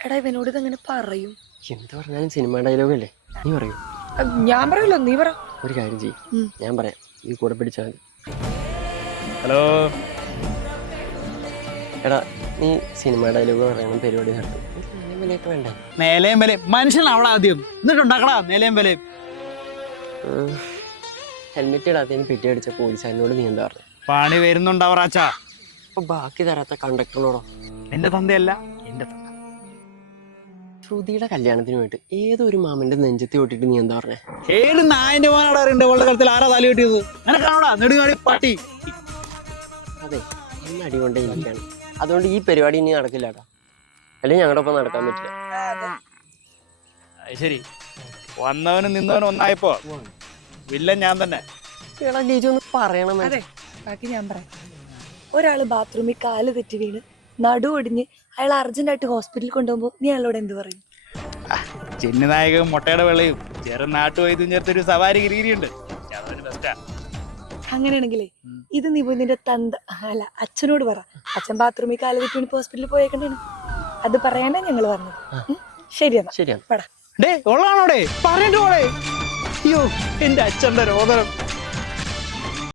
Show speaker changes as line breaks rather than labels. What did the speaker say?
എടാ ഇവനോട് ഇതങ്ങനെ പറയും.
എന്ത് പറഞ്ഞാലും സിനിമ ഡയലോഗ് അല്ലേ, നീ പറയൂ.
ഞാൻ പറയല്ലോ, നീ പറ.
ഒരു കാര്യം ചെയ്യും, ഞാൻ പറയാം, നീ കൂടെ പിടിച്ചാൽ മതി.
ഹലോ
എടാ നീ സിനിമ ഡയലോഗ് പറയണം, പരിപാടി നടത്തും. വിലയൊക്കെ വേണ്ടേ?
നേലയും വിലയും മനുഷ്യൻ അവിടെ ആദ്യം എന്നിട്ടുണ്ടാക്കടാ നേലയും വിലയും.
ഹെൽമെറ്റ് ഇടാത്തതിന് പെറ്റി അടിച്ച പോലീസുകാരനോട് നീ എന്താ പറഞ്ഞു?
പണി വരുന്നുണ്ടാവറാച്ചാ.
അപ്പൊ ബാക്കി തരാത്ത കണ്ടക്ടറിനോടോ?
എന്റെ തന്തയല്ല, എന്റെ തന്ത.
ശ്രുതിയുടെ കല്യാണത്തിന് പോയിട്ട് ഏതോ ഒരു മാമന്റെ നെഞ്ചത്തി ഓട്ടിട്ട് നീ എന്താ പറഞ്ഞേ?
ഏത് നായന്റെ മോനാടാ അറിയണ്ടേ അവളുടെ കളത്തിൽ ആരാ തല കിട്ടിയത്? നിനക്കാണോടാ നെടുങ്ങാടി പട്ടി?
അതെ, എന്നെ അടികൊണ്ടേ ഇരിക്കാണ്. അതുകൊണ്ട് ഈ പരിപാടി ഇനി നടക്കില്ലാട്ടാ, അല്ലെങ്കിൽ ഞങ്ങളുടെ ഒപ്പം നടക്കാൻ പറ്റില്ല.
ശരി, വന്നവനും നിന്നവനും ഒന്നായപ്പോ വില്ലൻ ഞാൻ തന്നെ.
എടാ ലിജു ഒന്ന് പറയണം.
അതെ, ബാക്കി ഞാൻ പറയാം. ഒരാള് ബാത്റൂമിൽ കാല് തെറ്റി വീണ് നടു ഒടിഞ്ഞ് അയാൾ അർജന്റായിട്ട് ഹോസ്പിറ്റലിൽ കൊണ്ടുപോകുമ്പോ നീ അയാളോട് എന്ത് പറയും?
ചെന്നി നായകവും മുട്ടയുടെ വെള്ളയും ചെറു നാട്ടുവൈദ്യം ചേർത്തൊരു സവാരി ഗിരിഗിരിയുണ്ട്, അതൊരു ബെസ്റ്റാ.
അങ്ങനെയാണെങ്കിലേ ഇത് നീ പോയി നിന്റെ അച്ഛനോട് പറ. അച്ഛൻ ബാത്റൂമിൽ കാല് തെറ്റി വീണ് ഹോസ്പിറ്റലിൽ പോയേക്കണ്ടാണ്. അത് പറയാനാ ഞങ്ങൾ പറഞ്ഞത്. ശരിയെന്നാ,
ശരിയാണ്.
പടാ.
ഡേ ഉള്ളാണോടെ പറഞ്ഞിട്ട് പോളേ. അയ്യോ എന്റെ അച്ഛന്റെ രോദനം.